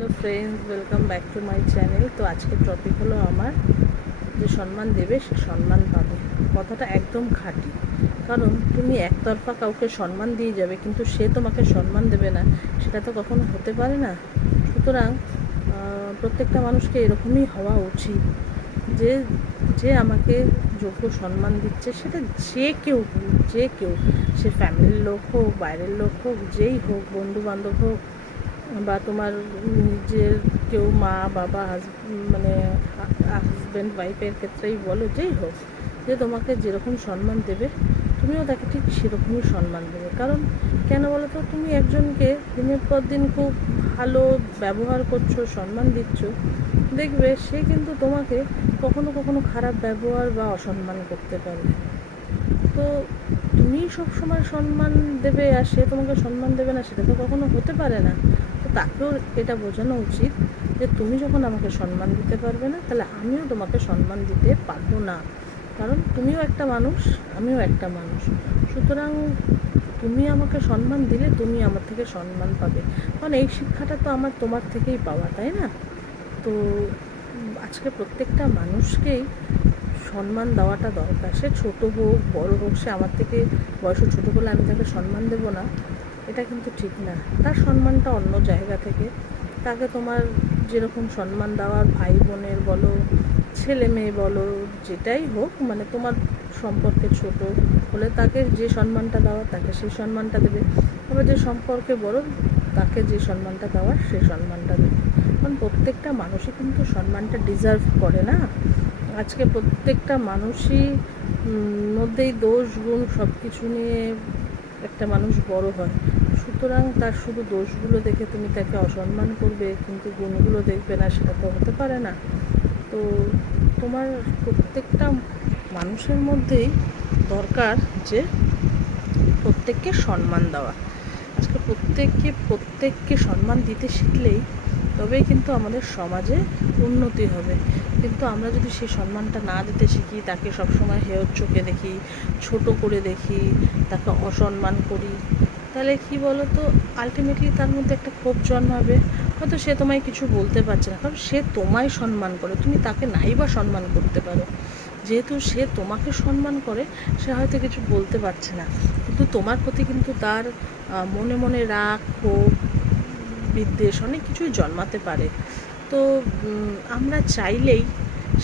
Hello friends, welcome back to my channel. তো আজকের topic হলো আমার যে সম্মান দেবে সে সম্মান পাবে। কথাটা একদম খাঁটি, কারণ তুমি একতরফা কাউকে সম্মান দিয়ে যাবে কিন্তু সে তোমাকে সম্মান দেবে না, সেটা তো কখনো হতে পারে না। সুতরাং প্রত্যেকটা মানুষকে এরকমই হওয়া উচিত যে যে আমাকে যোগ্য সম্মান দিচ্ছে, সেটা যে কেউ সে ফ্যামিলির লোক হোক, বাইরের লোক হোক, যেই হোক, বন্ধু বান্ধব হোক, বা তোমার নিজের কেউ মা বাবা মানে হাজব্যান্ড ওয়াইফের ক্ষেত্রেই বলো, যেই হোক, যে তোমাকে যেরকম সম্মান দেবে তুমিও তাকে ঠিক সেরকমই সম্মান দেবে। কারণ কেন বলো তো, তুমি একজনকে দিনের পর দিন খুব ভালো ব্যবহার করছো, সম্মান দিচ্ছ, দেখবে সে কিন্তু তোমাকে কখনো কখনো খারাপ ব্যবহার বা অসম্মান করতে পারে। তো তুমি সবসময় সম্মান দেবে আর সে তোমাকে সম্মান দেবে না, সেটা তো কখনো হতে পারে না। তো তাকেও এটা বোঝানো উচিত যে তুমি যখন আমাকে সম্মান দিতে পারবে না, তাহলে আমিও তোমাকে সম্মান দিতে পারবো না। কারণ তুমিও একটা মানুষ, আমিও একটা মানুষ। সুতরাং তুমি আমাকে সম্মান দিলে তুমি আমার থেকে সম্মান পাবে। কারণ এই শিক্ষাটা তো আমার তোমার থেকেই পাওয়া, তাই না? তো আজকে প্রত্যেকটা মানুষকেই সম্মান দেওয়াটা দরকার। সে ছোটো হোক বড় হোক, সে আমার থেকে বয়সে ছোটো বলে আমি তাকে সম্মান দেবো না, এটা কিন্তু ঠিক না। তার সম্মানটা অন্য জায়গা থেকে, তাকে তোমার যেরকম সম্মান দেওয়ার, ভাই বোনের বলো, ছেলে মেয়ে বলো, যেটাই হোক, মানে তোমার সম্পর্কে ছোট হলে তাকে যে সম্মানটা দেওয়ার তাকে সেই সম্মানটা দেবে। আবার যে সম্পর্কে বড় তাকে যে সম্মানটা দেওয়ার সেই সম্মানটা দেবে। কারণ প্রত্যেকটা মানুষই কিন্তু সম্মানটা ডিজার্ভ করে, না? আজকে প্রত্যেকটা মানুষই মধ্যেই দোষ গুণ সব কিছু নিয়ে একটা মানুষ বড় হয়। সুতরাং তার শুধু দোষগুলো দেখে তুমি তাকে অসম্মান করবে কিন্তু গুণগুলো দেখবে না, সেটা তো হতে পারে না। তো তোমার প্রত্যেকটা মানুষের মধ্যেই দরকার যে প্রত্যেককে সম্মান দেওয়া। আজকে প্রত্যেককে সম্মান দিতে শিখলেই তবেই কিন্তু আমাদের সমাজে উন্নতি হবে। কিন্তু আমরা যদি সেই সম্মানটা না দিতে শিখি, তাকে সবসময় হেয় চোখে দেখি, ছোট করে দেখি, তাকে অসম্মান করি, তাহলে কি বলো তো, আলটিমেটলি তার মধ্যে একটা ক্ষোভ জন্মাবে। হয়তো সে তোমায় কিছু বলতে পারছে না, কারণ সে তোমায় সম্মান করে, তুমি তাকে নাই বা সম্মান করতে পারো। যেহেতু সে তোমাকে সম্মান করে, সে হয়তো কিছু বলতে পারছে না, কিন্তু তোমার প্রতি কিন্তু তার মনে মনে রাগ, ক্ষোভ, বিদ্বেষ অনেক কিছুই জন্মাতে পারে। তো আমরা চাইলেই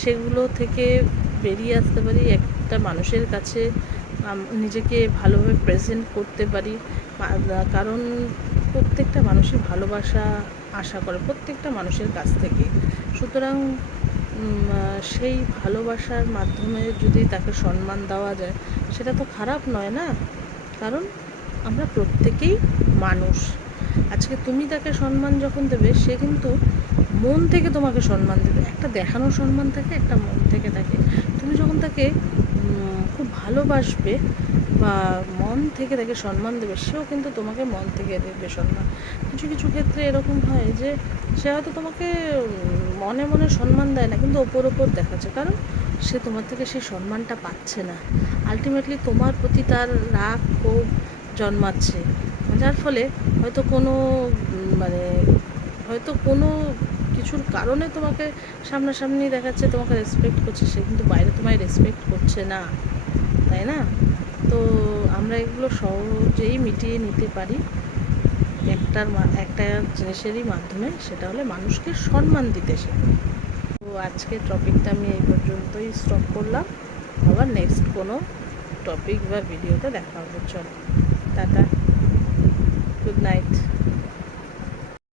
সেগুলো থেকে বেরিয়ে আসতে পারি, একটা মানুষের কাছে নিজেকে ভালোভাবে প্রেজেন্ট করতে পারি। কারণ প্রত্যেকটা মানুষই ভালোবাসা আশা করে প্রত্যেকটা মানুষের কাছ থেকে। সুতরাং সেই ভালোবাসার মাধ্যমে যদি তাকে সম্মান দেওয়া যায়, সেটা তো খারাপ নয়, না? কারণ আমরা প্রত্যেকেই মানুষ। আজকে তুমি তাকে সম্মান যখন দেবে, সে কিন্তু মন থেকে তোমাকে সম্মান দেবে। একটা দেখানোর সম্মান থাকে, একটা মন থেকে থাকে। তুমি যখন তাকে খুব ভালোবাসবে বা মন থেকে তাকে সম্মান দেবে, সেও কিন্তু তোমাকে মন থেকে দেবে সম্মান। কিছু কিছু ক্ষেত্রে এরকম হয় যে সে হয়তো তোমাকে মনে মনে সম্মান দেয় না, কিন্তু ওপর দেখাচ্ছে, কারণ সে তোমার থেকে সেই সম্মানটা পাচ্ছে না। আলটিমেটলি তোমার প্রতি তার রাগ ক্ষোভ জন্মাচ্ছে, যার ফলে হয়তো কোনো কিছুর কারণে তোমাকে সামনাসামনি দেখাচ্ছে, তোমাকে রেসপেক্ট করছে, সে কিন্তু বাইরে তোমায় রেসপেক্ট করছে না, তাই না? তো আমরা এগুলো সহজেই মিটিয়ে নিতে পারি একটা জিনিসেরই মাধ্যমে, সেটা হলে মানুষকে সম্মান দিতে শেখো। তো আজকের টপিকটা আমি এই পর্যন্তই স্টপ করলাম। আবার নেক্সট কোনো টপিক বা ভিডিওতে দেখা হবে। চলো, টাটা, গুড নাইট।